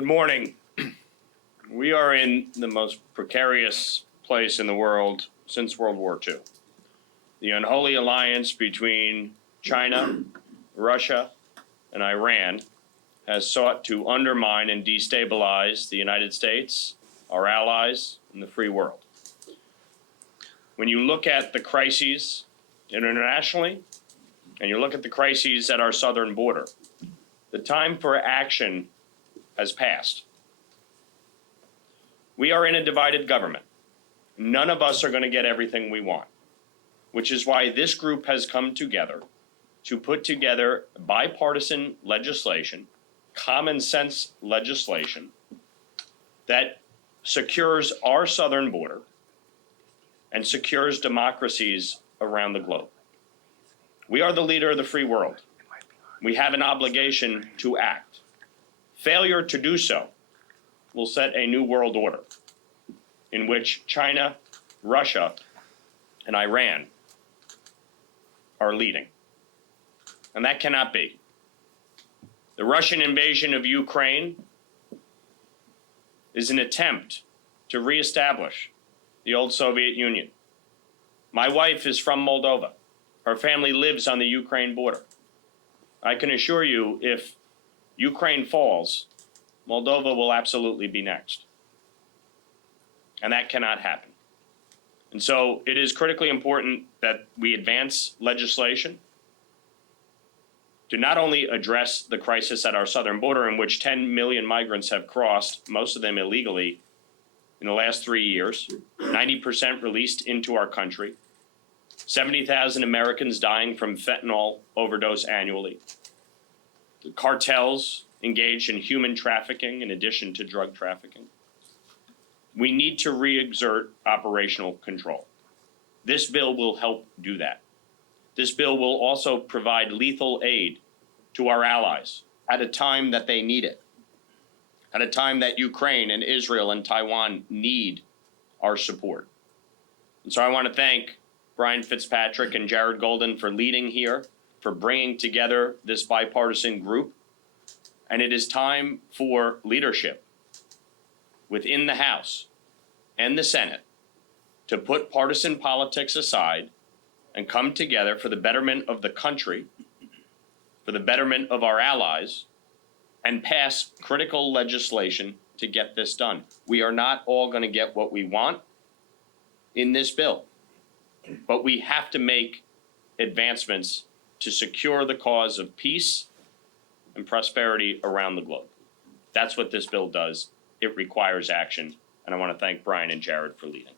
Good morning. We are in the most precarious place in the world since World War II. The unholy alliance between China, Russia, and Iran has sought to undermine and destabilize the United States, our allies, and the free world. When you look at the crises internationally, and you look at the crises at our southern border, the time for action has passed. We are in a divided government. None of us are going to get everything we want, which is why this group has come together to put together bipartisan legislation, common sense legislation that secures our southern border and secures democracies around the globe. We are the leader of the free world. We have an obligation to act. Failure to do so will set a new world order in which China, Russia, and Iran are leading. And that cannot be. The Russian invasion of Ukraine is an attempt to reestablish the old Soviet Union. My wife is from Moldova. Her family lives on the Ukraine border. I can assure you, if Ukraine falls, Moldova will absolutely be next. And that cannot happen. And so it is critically important that we advance legislation to not only address the crisis at our southern border, in which 10 million migrants have crossed, most of them illegally, in the last 3 years, 90% released into our country, 70,000 Americans dying from fentanyl overdose annually. The cartels engaged in human trafficking in addition to drug trafficking. We need to re-exert operational control. This bill will help do that. This bill will also provide lethal aid to our allies at a time that they need it, at a time that Ukraine and Israel and Taiwan need our support. And so I want to thank Brian Fitzpatrick and Jared Golden for leading here, for bringing together this bipartisan group. And it is time for leadership within the House and the Senate to put partisan politics aside and come together for the betterment of the country, for the betterment of our allies, and pass critical legislation to get this done. We are not all going to get what we want in this bill, but we have to make advancements to secure the cause of peace and prosperity around the globe. That's what this bill does. It requires action, and I want to thank Brian and Jared for leading.